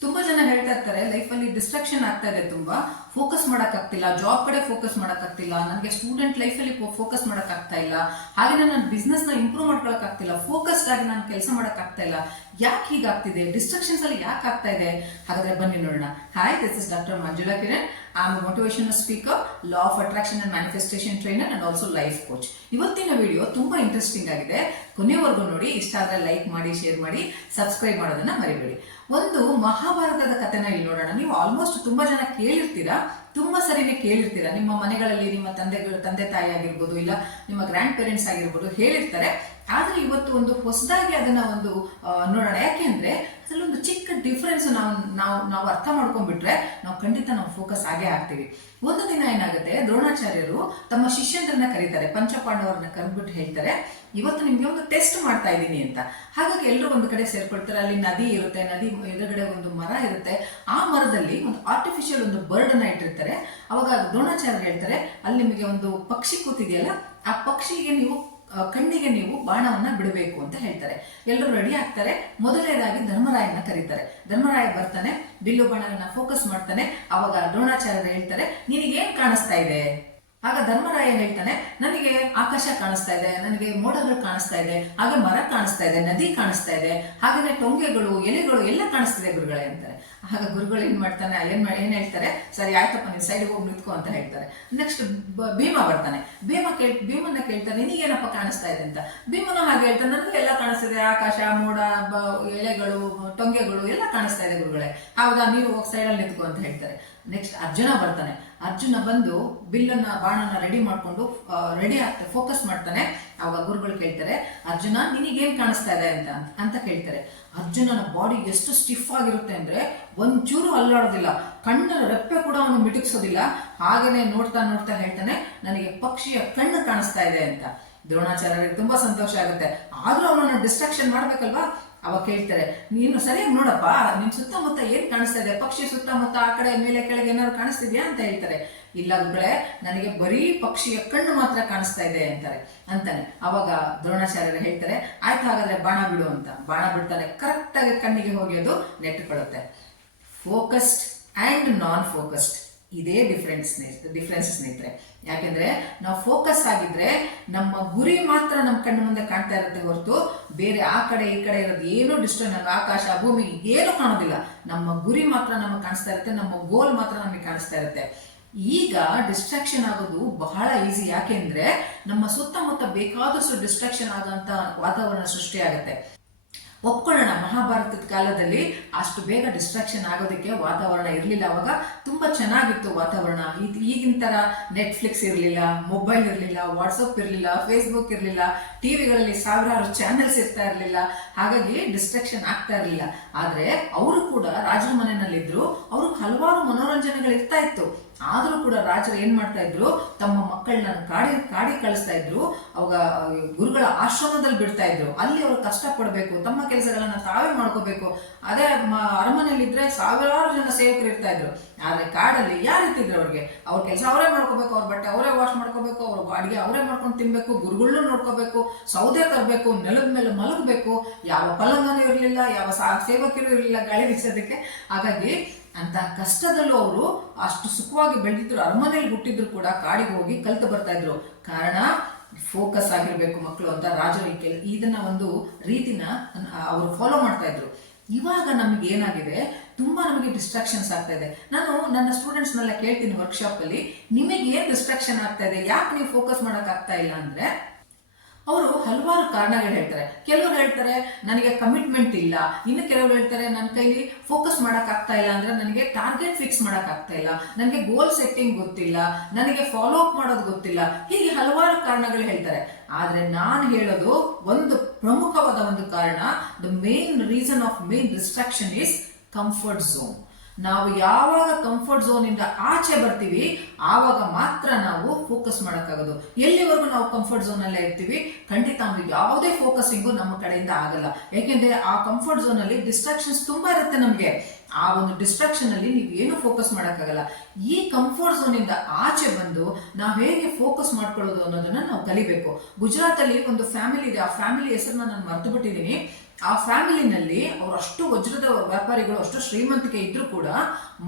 ತುಂಬಾ ಜನ ಹೇಳ್ತಾ ಇರ್ತಾರೆ ಲೈಫಲ್ಲಿ ಡಿಸ್ಟ್ರಾಕ್ಷನ್ ಆಗ್ತಾ ಇದೆ ತುಂಬಾ. ಫೋಕಸ್ ಮಾಡೋಕ್ಕಾಗ್ತಿಲ್ಲ ಜಾಬ್ ಕಡೆ ಫೋಕಸ್ ಮಾಡೋಕ್ಕಾಗ್ತಿಲ್ಲ, ನನಗೆ ಸ್ಟೂಡೆಂಟ್ ಲೈಫಲ್ಲಿ ಫೋಕಸ್ ಮಾಡೋಕ್ಕಾಗ್ತಾ ಇಲ್ಲ. ಹಾಗೆ ನನ್ನ ಬಿಸ್ನೆಸ್ನ ಇಂಪ್ರೂವ್ ಮಾಡ್ಕೊಳಕ್ಕಾಗ್ತಿಲ್ಲ. ಫೋಕಸ್ಡ್ ಆಗಿ ನಾನು ಕೆಲಸ ಮಾಡೋಕ್ಕಾಗ್ತಾ ಇಲ್ಲ. ಯಾಕೆ ಹೀಗಾಗ್ತಿದೆ? ಡಿಸ್ಟ್ರಕ್ಷನ್ಸ್ ಅಲ್ಲಿ ಯಾಕೆ ಆಗ್ತಾ ಇದೆ? ಹಾಗಾದ್ರೆ ಬನ್ನಿ ನೋಡೋಣ. Hi this is doctor Manjula Kiran. I am motivation speaker law of attraction and manifestation trainer and also life coach ಇವತ್ತಿನ ವಿಡಿಯೋ ತುಂಬಾ ಇಂಟ್ರೆಸ್ಟಿಂಗ್ ಆಗಿದೆ. ಕೊನೆವರೆಗೂ ನೋಡಿ, ಇಷ್ಟ ಆದ್ರೆ ಲೈಕ್ ಮಾಡಿ ಶೇರ್ ಮಾಡಿ ಸಬ್ಸ್ಕ್ರೈಬ್ ಮಾಡೋದನ್ನ ಮರಿಬೇಡಿ. ಒಂದು ಮಹಾಭಾರತದ ಕಥೆನ ಇಲ್ಲಿ ನೋಡೋಣ. ನೀವು ಆಲ್ಮೋಸ್ಟ್ ತುಂಬಾ ಜನ ಕೇಳಿರ್ತೀರಾ? ತುಂಬಾ ಸರಿನೇ ಕೇಳಿರ್ತೀರಾ? ನಿಮ್ಮ ಮನೆಗಳಲ್ಲಿ ನಿಮ್ಮ ತಂದೆ ತಂದೆ ತಾಯಿ ಆಗಿರ್ಬೋದು, ಇಲ್ಲ ನಿಮ್ಮ ಗ್ರ್ಯಾಂಡ್ ಪೇರೆಂಟ್ಸ್ ಆಗಿರ್ಬೋದು, ಹೇಳಿರ್ತಾರೆ. ಆದ್ರೆ ಇವತ್ತು ಒಂದು ಹೊಸದಾಗಿ ಅದನ್ನ ಒಂದು ನೋಡೋಣ. ಯಾಕೆಂದ್ರೆ ಅದರಲ್ಲಿ ಒಂದು ಚಿಕ್ಕ ಡಿಫ್ರೆನ್ಸ್ ನಾವು ನಾವು ನಾವು ಅರ್ಥ ಮಾಡ್ಕೊಂಡ್ಬಿಟ್ರೆ ನಾವು ಖಂಡಿತ ನಾವು ಫೋಕಸ್ ಆಗೇ ಆಗ್ತೀವಿ. ಒಂದು ದಿನ ಏನಾಗುತ್ತೆ, ದ್ರೋಣಾಚಾರ್ಯರು ತಮ್ಮ ಶಿಷ್ಯಂದ್ರನ್ನ ಕರೀತಾರೆ, ಪಂಚಪಾಂಡವರನ್ನ ಕರೆದ್ಬಿಟ್ಟು ಹೇಳ್ತಾರೆ, ಇವತ್ತು ನಿಮ್ಗೆ ಒಂದು ಟೆಸ್ಟ್ ಮಾಡ್ತಾ ಇದ್ದೀನಿ ಅಂತ. ಹಾಗಾಗಿ ಎಲ್ಲರೂ ಒಂದು ಕಡೆ ಸೇರ್ಕೊಳ್ತಾರೆ, ಅಲ್ಲಿ ನದಿ ಇರುತ್ತೆ, ನದಿ ಎದುರುಗಡೆ ಒಂದು ಮರ ಇರುತ್ತೆ. ಆ ಮರದಲ್ಲಿ ಒಂದು ಆರ್ಟಿಫಿಷಿಯಲ್ ಒಂದು ಬರ್ಡ್ ಅನ್ನ ಇಟ್ಟಿರ್ತಾರೆ. ಅವಾಗ ದ್ರೋಣಾಚಾರ್ಯರು ಹೇಳ್ತಾರೆ, ಅಲ್ಲಿ ನಿಮಗೆ ಒಂದು ಪಕ್ಷಿ ಕೂತಿದೆಯಲ್ಲ, ಆ ಪಕ್ಷಿಗೆ ನೀವು ಕಣ್ಣಿಗೆ ನೀವು ಬಾಣವನ್ನ ಬಿಡಬೇಕು ಅಂತ ಹೇಳ್ತಾರೆ. ಎಲ್ಲರೂ ರೆಡಿ ಆಗ್ತಾರೆ? ಮೊದಲನೇದಾಗಿ ಧರ್ಮರಾಯನ ಕರೀತಾರೆ. ಧರ್ಮರಾಯ ಬರ್ತಾನೆ, ಬಿಲ್ಲು ಬಾಣವನ್ನ ಫೋಕಸ್ ಮಾಡ್ತಾನೆ, ಅವಾಗ ದ್ರೋಣಾಚಾರ್ಯರು ಹೇಳ್ತಾರೆ, ನಿನಗೇನ್ ಕಾಣಿಸ್ತಾ ಇದೆ? ಆಗ ಧರ್ಮರಾಯ ಹೇಳ್ತಾನೆ, ನನಗೆ ಆಕಾಶ ಕಾಣಿಸ್ತಾ ಇದೆ, ನನಗೆ ಮೋಡಗಳು ಕಾಣಿಸ್ತಾ ಇದೆ ಹಾಗೆ ಮರ ಕಾಣಿಸ್ತಾ ಇದೆ, ನದಿ ಕಾಣಿಸ್ತಾ ಇದೆ ಹಾಗೆ ಟೊಂಗೆಗಳು, ಎಲೆಗಳು ಎಲ್ಲ ಕಾಣಿಸ್ತಿದೆ ಗುರುಗಳೇ ಅಂತಾರೆ. ಆಗ ಗುರುಗಳು ಏನ್ ಮಾಡ್ತಾನೆ ಏನ್ ಏನ್ ಹೇಳ್ತಾರೆ, ಸರಿ ಆಯ್ತಪ್ಪ ನೀವು ಸೈಡ್ಗೆ ಹೋಗಿ ನಿಂತ್ಕೊ ಅಂತ ಹೇಳ್ತಾರೆ. ನೆಕ್ಸ್ಟ್ ಭೀಮ ಬರ್ತಾನೆ. ಭೀಮ ಕೇಳ್, ಭೀಮನ್ನ ಕೇಳ್ತಾನೆ, ನಿನಗೇನಪ್ಪ ಕಾಣಿಸ್ತಾ ಇದೆ ಅಂತ. ಭೀಮನು ಹಾಗೆ ಹೇಳ್ತಾನೆ, ನನಗೆ ಎಲ್ಲ ಕಾಣಿಸ್ತಿದೆ, ಆಕಾಶ, ಮೋಡ ಎಲೆಗಳು, ಟೊಂಗೆಗಳು ಎಲ್ಲ ಕಾಣಿಸ್ತಾ ಇದೆ ಗುರುಗಳೇ. ಹೌದಾ, ನೀವು ಹೋಗಿ ಸೈಡಲ್ಲಿ ನಿಂತ್ಕೊ ಅಂತ ಹೇಳ್ತಾರೆ. ನೆಕ್ಸ್ಟ್ ಅರ್ಜುನ ಬರ್ತಾನೆ. ಅರ್ಜುನ ಬಂದು ಬಿಲ್ಲನ್ನ ಬಾಣನ ರೆಡಿ ಮಾಡ್ಕೊಂಡು ರೆಡಿ ಆಗ್ತಾರೆ ಫೋಕಸ್ ಮಾಡ್ತಾನೆ. ಅವಾಗ ಗುರುಗಳು ಕೇಳ್ತಾರೆ, ಅರ್ಜುನ, ನಿನಗೇನ್ ಕಾಣಿಸ್ತಾ ಇದೆ ಅಂತ ಅಂತ ಕೇಳ್ತಾರೆ. ಅರ್ಜುನನ ಬಾಡಿ ಎಷ್ಟು ಸ್ಟಿಫ್ ಆಗಿರುತ್ತೆ ಅಂದ್ರೆ ಒಂಚೂರು ಅಲ್ಲಾಡೋದಿಲ್ಲ. ಕಣ್ಣಿನ ರೆಪ್ಪೆ ಕೂಡ ಅವನು ಮಿಟುಕ್ಸೋದಿಲ್ಲ. ಹಾಗೇನೆ ನೋಡ್ತಾ ನೋಡ್ತಾ ಹೇಳ್ತಾನೆ, ನನಗೆ ಪಕ್ಷಿಯ ಕಣ್ಣು ಕಾಣಿಸ್ತಾ ಇದೆ ಅಂತ. ದ್ರೋಣಾಚಾರ್ಯರಿಗೆ ತುಂಬಾ ಸಂತೋಷ ಆಗುತ್ತೆ. ಆದ್ರೂ ಅವನನ್ನ ಡಿಸ್ಟ್ರಾಕ್ಷನ್ ಮಾಡ್ಬೇಕಲ್ವಾ? ಅವಾಗ ಕೇಳ್ತಾರೆ, ನೀನು ಸರಿಯಾಗಿ ನೋಡಪ್ಪ, ನಿನ್ ಸುತ್ತಮುತ್ತ ಏನ್ ಕಾಣಿಸ್ತಾ ಇದೆ? ಪಕ್ಷಿ ಸುತ್ತಮುತ್ತ, ಆ ಕಡೆ, ಮೇಲೆ, ಕೆಳಗೆ ಏನಾದ್ರು ಕಾಣಿಸ್ತಿದ್ಯಾ ಅಂತ ಹೇಳ್ತಾರೆ. ಇಲ್ಲ ಗುರುಗಳೇ ನನಗೆ ಬರೀ ಪಕ್ಷಿಯ ಕಣ್ಣು ಮಾತ್ರ ಕಾಣಿಸ್ತಾ ಇದೆ ಅಂತಾರೆ, ಅಂತಾನೆ. ಅವಾಗ ದ್ರೋಣಾಚಾರ್ಯರು ಹೇಳ್ತಾರೆ, ಆಯ್ತು ಹಾಗಾದ್ರೆ ಬಾಣ ಬಿಡು ಅಂತ. ಬಾಣ ಬಿಡ್ತಾನೆ ಕರೆಕ್ಟ್ ಆಗಿ ಕಣ್ಣಿಗೆ ಹೋಗಿ ಅದು ನೆಟ್ಟುಕೊಳ್ಳುತ್ತೆ. ಫೋಕಸ್ಡ್ ಅಂಡ್ ನಾನ್ ಫೋಕಸ್ಡ್ ಇದೇ ಡಿಫ್ರೆನ್ಸ್ ಡಿಫ್ರೆನ್ಸ್ ಸ್ನೇಹಿತರೆ. ಯಾಕೆಂದ್ರೆ ನಾವು ಫೋಕಸ್ ಆಗಿದ್ರೆ ನಮ್ಮ ಗುರಿ ಮಾತ್ರ ನಮ್ಮ ಕಣ್ಣು ಮುಂದೆ ಕಾಣ್ತಾ ಇರುತ್ತೆ ಹೊರತು ಬೇರೆ ಆ ಕಡೆ ಈ ಕಡೆ ಇರೋದು ಏನು ಡಿಸ್ಟರ್ಬ್ ಆಕಾಶ, ಭೂಮಿ ಏನು ಕಾಣೋದಿಲ್ಲ. ನಮ್ಮ ಗುರಿ ಮಾತ್ರ ನಮಗೆ ಕಾಣಿಸ್ತಾ ಇರುತ್ತೆ, ನಮ್ಮ ಗೋಲ್ ಮಾತ್ರ ನಮಗೆ ಕಾಣಿಸ್ತಾ ಇರುತ್ತೆ. ಈಗ ಡಿಸ್ಟ್ರಾಕ್ಷನ್ ಆಗೋದು ಬಹಳ ಈಸಿ ಯಾಕೆಂದ್ರೆ ನಮ್ಮ ಸುತ್ತಮುತ್ತ ಬೇಕಾದಷ್ಟು ಡಿಸ್ಟ್ರಾಕ್ಷನ್ ಆಗೋಂಥ ವಾತಾವರಣ ಸೃಷ್ಟಿಯಾಗುತ್ತೆ ಒಪ್ಕೊಳ್ಳೋಣ. ಮಹಾಭಾರತದ ಕಾಲದಲ್ಲಿ ಅಷ್ಟು ಬೇಗ ಡಿಸ್ಟ್ರಾಕ್ಷನ್ ಆಗೋದಕ್ಕೆ ವಾತಾವರಣ ಇರಲಿಲ್ಲ. ಅವಾಗ ತುಂಬ ಚೆನ್ನಾಗಿತ್ತು ವಾತಾವರಣ. ಈಗಿನ ಥರ ನೆಟ್ಫ್ಲಿಕ್ಸ್ ಇರಲಿಲ್ಲ ಮೊಬೈಲ್ ಇರಲಿಲ್ಲ ವಾಟ್ಸಪ್ ಇರಲಿಲ್ಲ ಫೇಸ್ಬುಕ್ ಇರಲಿಲ್ಲ ಟಿವಿಗಳಲ್ಲಿ ಸಾವಿರಾರು ಚಾನೆಲ್ಸ್ ಇರ್ತಾ ಇರಲಿಲ್ಲ. ಹಾಗಾಗಿ ಡಿಸ್ಟ್ರಾಕ್ಷನ್ ಆಗ್ತಾ ಇರಲಿಲ್ಲ. ಆದ್ರೆ ಅವರು ಕೂಡ ರಾಜರ ಮನೆಯಲ್ಲಿದ್ದರು ಅವ್ರಿಗೆ ಹಲವಾರು ಮನೋರಂಜನೆಗಳು ಇರ್ತಾ ಇತ್ತು. ಆದ್ರೂ ಕೂಡ ರಾಜರು ಏನ್ ಮಾಡ್ತಾ ಇದ್ರು? ತಮ್ಮ ಮಕ್ಕಳನ್ನ ಕಾಡಿ ಕಾಡಿ ಕಳಿಸ್ತಾ ಇದ್ರು. ಅವಾಗ ಗುರುಗಳ ಆಶ್ರಮದಲ್ಲಿ ಬಿಡ್ತಾ ಇದ್ರು. ಅಲ್ಲಿ ಅವರು ಕಷ್ಟ ಪಡಬೇಕು, ತಮ್ಮ ಕೆಲಸಗಳನ್ನ ತಾವೇ ಮಾಡ್ಕೋಬೇಕು. ಅದೇ ಅರಮನೆಯಲ್ಲಿ ಇದ್ರೆ ಸಾವಿರಾರು ಜನ ಸೇವಕರು ಇರ್ತಾ ಇದ್ರು. ಆದ್ರೆ ಕಾಡಲ್ಲಿ ಯಾರು ಇರ್ತಿದ್ರು ಅವ್ರಿಗೆ? ಅವ್ರ ಕೆಲಸ ಅವರೇ ಮಾಡ್ಕೋಬೇಕು, ಅವ್ರ ಬಟ್ಟೆ ಅವರೇ ವಾಶ್ ಮಾಡ್ಕೋಬೇಕು, ಅವ್ರ ಅಡಿಗೆ ಅವರೇ ಮಾಡ್ಕೊಂಡು ತಿನ್ಬೇಕು ಗುರುಗಳನ್ನೂ ನೋಡ್ಕೋಬೇಕು, ಸೌದೆ ತರಬೇಕು, ನೆಲದ ಮೇಲೆ ಮಲಗಬೇಕು. ಯಾವ ಪಲಂಗನೂ ಇರಲಿಲ್ಲ, ಯಾವ ಸೇವಕರು ಇರಲಿಲ್ಲ ಗಾಳಿ ಬೀಸೋದಕ್ಕೆ. ಹಾಗಾಗಿ ಅಂತ ಕಷ್ಟದಲ್ಲೂ ಅವರು ಅಷ್ಟು ಸುಖವಾಗಿ ಬೆಳೆದಿದ್ರು, ಅರಮನೆಯಲ್ಲಿ ಹುಟ್ಟಿದ್ರು ಕೂಡ ಕಾಡಿಗೆ ಹೋಗಿ ಕಲ್ತು ಬರ್ತಾ ಇದ್ರು. ಕಾರಣ ಫೋಕಸ್ ಆಗಿರ್ಬೇಕು ಮಕ್ಕಳು ಅಂತ ರಾಜರು ಈ ಕೆಲ, ಇದನ್ನ ಒಂದು ರೀತಿನ ಅವರು ಫಾಲೋ ಮಾಡ್ತಾ ಇದ್ರು. ಇವಾಗ ನಮ್ಗೆ ಏನಾಗಿದೆ, ತುಂಬಾ ನಮಗೆ ಡಿಸ್ಟ್ರಾಕ್ಷನ್ಸ್ ಆಗ್ತಾ ಇದೆ. ನಾನು ನನ್ನ ಸ್ಟೂಡೆಂಟ್ಸ್ನೆಲ್ಲ ಕೇಳ್ತೀನಿ ವರ್ಕ್ಶಾಪ್ ಅಲ್ಲಿ, ನಿಮಗೆ ಏನ್ ಡಿಸ್ಟ್ರಾಕ್ಷನ್ ಆಗ್ತಾ ಇದೆ? ಯಾಕೆ ನೀವು ಫೋಕಸ್ ಮಾಡಕ್ ಆಗ್ತಾ ಇಲ್ಲ ಅಂದ್ರೆ ಅವರು ಹಲವಾರು ಕಾರಣಗಳು ಹೇಳ್ತಾರೆ. ಕೆಲವರು ಹೇಳ್ತಾರೆ, ನನಗೆ ಕಮಿಟ್ಮೆಂಟ್ ಇಲ್ಲ. ಇನ್ನು ಕೆಲವರು ಹೇಳ್ತಾರೆ, ನನ್ನ ಕೈಲಿ ಫೋಕಸ್ ಮಾಡೋಕ್ಕಾಗ್ತಾ ಇಲ್ಲ ಅಂದ್ರೆ ನನಗೆ ಟಾರ್ಗೆಟ್ ಫಿಕ್ಸ್ ಮಾಡೋಕ್ಕಾಗ್ತಾ ಇಲ್ಲ. ನನಗೆ ಗೋಲ್ ಸೆಟ್ಟಿಂಗ್ ಗೊತ್ತಿಲ್ಲ. ನನಗೆ ಫಾಲೋ ಅಪ್ ಮಾಡೋದು ಗೊತ್ತಿಲ್ಲ. ಹೀಗೆ ಹಲವಾರು ಕಾರಣಗಳು ಹೇಳ್ತಾರೆ. ಆದರೆ ನಾನು ಹೇಳೋದು ಒಂದು ಪ್ರಮುಖವಾದ ಒಂದು ಕಾರಣ the main reason of main distraction is comfort zone ನಾವು ಯಾವಾಗ ಕಂಫರ್ಟ್ ಝೋನಿಂದ ಆಚೆ ಬರ್ತೀವಿ, ಆವಾಗ ಮಾತ್ರ ನಾವು ಫೋಕಸ್ ಮಾಡೋಕ್ಕಾಗೋದು. ಎಲ್ಲಿವರೆಗೂ ನಾವು ಕಂಫರ್ಟ್ ಝೋನಲ್ಲೇ ಇರ್ತೀವಿ? ಖಂಡಿತ ಅವ್ರಿಗೆ ಯಾವುದೇ ಫೋಕಸಿಂಗು ನಮ್ಮ ಕಡೆಯಿಂದ ಆಗಲ್ಲ. ಯಾಕೆಂದ್ರೆ ಆ ಕಂಫರ್ಟ್ ಝೋನಲ್ಲಿ ಡಿಸ್ಟ್ರಾಕ್ಷನ್ಸ್ ತುಂಬಾ ಇರುತ್ತೆ ನಮಗೆ. ಆ ಒಂದು ಡಿಸ್ಟ್ರಾಕ್ಷನ್ ಅಲ್ಲಿ ನೀವು ಏನು ಫೋಕಸ್ ಮಾಡೋಕ್ಕಾಗಲ್ಲ. ಈ ಕಂಫರ್ಟ್ ಝೋನ್ ಆಚೆ ಬಂದು ನಾವು ಹೇಗೆ ಫೋಕಸ್ ಮಾಡ್ಕೊಳ್ಳೋದು ಅನ್ನೋದನ್ನ ನಾವು ಕಲಿಬೇಕು. ಗುಜರಾತ್ ಅಲ್ಲಿ ಒಂದು ಫ್ಯಾಮಿಲಿ ಇದೆ. ಆ ಫ್ಯಾಮಿಲಿ ಹೆಸರನ್ನ ನಾನು ಮರೆತು ಬಿಟ್ಟಿದ್ದೀನಿ. ಆ ಫ್ಯಾಮಿಲಿನಲ್ಲಿ ಅವರು ಅಷ್ಟು ವಜ್ರದ ವ್ಯಾಪಾರಿಗಳು, ಅಷ್ಟು ಶ್ರೀಮಂತಿಕೆ ಇದ್ರೂ ಕೂಡ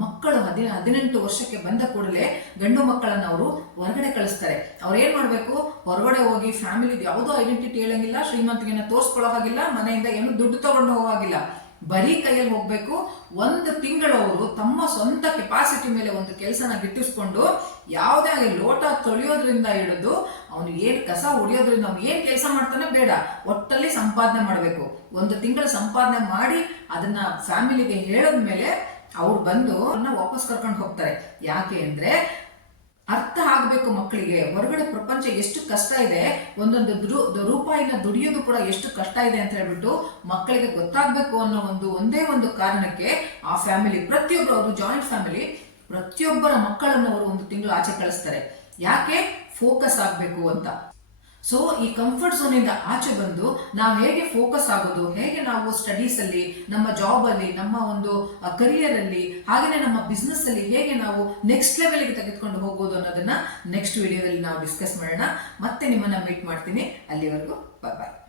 ಮಕ್ಕಳು ಹದಿನ, ಹದಿನೆಂಟು ವರ್ಷಕ್ಕೆ ಬಂದ ಕೂಡಲೇ ಗಂಡು ಮಕ್ಕಳನ್ನ ಅವರು ಹೊರಗಡೆ ಕಳಿಸ್ತಾರೆ. ಅವ್ರು ಏನ್ ಮಾಡ್ಬೇಕು? ಹೊರಗಡೆ ಹೋಗಿ ಫ್ಯಾಮಿಲಿ ಯಾವುದೋ ಐಡೆಂಟಿಟಿ ಹೇಳಂಗಿಲ್ಲ ಶ್ರೀಮಂತಿಗೆನ ತೋರಿಸ್ಕೊಳ್ಳೋ ಹಾಗಿಲ್ಲ, ಮನೆಯಿಂದ ಏನು ದುಡ್ಡು ತಗೊಂಡು ಹೋಗಿಲ್ಲ. ಬರೀ ಕೈಯಲ್ಲಿ ಹೋಗ್ಬೇಕು. ಒಂದು ತಿಂಗಳು ಅವರು ತಮ್ಮ ಸ್ವಂತ ಕೆಪಾಸಿಟಿ ಮೇಲೆ ಒಂದು ಕೆಲಸನ ಗಿಟ್ಟಿಸ್ಕೊಂಡು ಯಾವುದೇ ಆಗಲಿ ಲೋಟ ತೊಳೆಯೋದ್ರಿಂದ ಹಿಡಿದು ಅವನು ಏನ್ ಕಸ ಹೊಡೆಯೋದ್ರಿಂದ ಅವ್ನು ಏನ್ ಕೆಲಸ ಮಾಡ್ತಾನೆ ಬೇಡ. ಒಟ್ಟಲ್ಲಿ ಸಂಪಾದನೆ ಮಾಡಬೇಕು. ಒಂದು ತಿಂಗಳು ಸಂಪಾದನೆ ಮಾಡಿ ಅದನ್ನ ಫ್ಯಾಮಿಲಿಗೆ ಹೇಳಿದ್ಮೇಲೆ ಅವ್ರು ಬಂದು ಅವ್ರನ್ನ ವಾಪಸ್ ಕರ್ಕೊಂಡು ಹೋಗ್ತಾರೆ. ಯಾಕೆ ಅಂದ್ರೆ ಅರ್ಥ ಆಗ್ಬೇಕು ಮಕ್ಕಳಿಗೆ. ಹೊರಗಡೆ ಪ್ರಪಂಚ ಎಷ್ಟು ಕಷ್ಟ ಇದೆ, ಒಂದೊಂದು ರೂಪಾಯಿನ ದುಡಿಯೋದು ಕೂಡ ಎಷ್ಟು ಕಷ್ಟ ಇದೆ ಅಂತ ಹೇಳ್ಬಿಟ್ಟು ಮಕ್ಕಳಿಗೆ ಗೊತ್ತಾಗಬೇಕು ಅನ್ನೋ ಒಂದು, ಒಂದೇ ಒಂದು ಕಾರಣಕ್ಕೆ ಆ ಫ್ಯಾಮಿಲಿ ಪ್ರತಿಯೊಬ್ಬರು ಅವರು, ಜಾಯಿಂಟ್ ಫ್ಯಾಮಿಲಿ, ಪ್ರತಿಯೊಬ್ಬರ ಮಕ್ಕಳನ್ನು ಅವರು ಒಂದು ತಿಂಗಳು ಆಚೆ ಕಳಿಸ್ತಾರೆ. ಯಾಕೆ? ಫೋಕಸ್ ಆಗಬೇಕು ಅಂತ. ಸೊ ಈ ಕಂಫರ್ಟ್ ಝೋನಿಂದ ಆಚೆ ಬಂದು ನಾವು ಹೇಗೆ ಫೋಕಸ್ ಆಗೋದು, ಹೇಗೆ ನಾವು ಸ್ಟಡೀಸ್ ಅಲ್ಲಿ, ನಮ್ಮ ಜಾಬ್ ಅಲ್ಲಿ, ನಮ್ಮ ಒಂದು ಕರಿಯರ್ ಅಲ್ಲಿ ಹಾಗೆಯೇ ನಮ್ಮ ಬಿಸ್ನೆಸ್ಸಲ್ಲಿ ಹೇಗೆ ನಾವು ನೆಕ್ಸ್ಟ್ ಲೆವೆಲ್ಗೆ ತೆಗೆದುಕೊಂಡು ಹೋಗೋದು ಅನ್ನೋದನ್ನ ನೆಕ್ಸ್ಟ್ ವಿಡಿಯೋದಲ್ಲಿ ನಾವು ಡಿಸ್ಕಸ್ ಮಾಡೋಣ. ಮತ್ತೆ ನಿಮ್ಮನ್ನ ಮೀಟ್ ಮಾಡ್ತೀನಿ. ಅಲ್ಲಿವರೆಗೂ ಬಾಯ್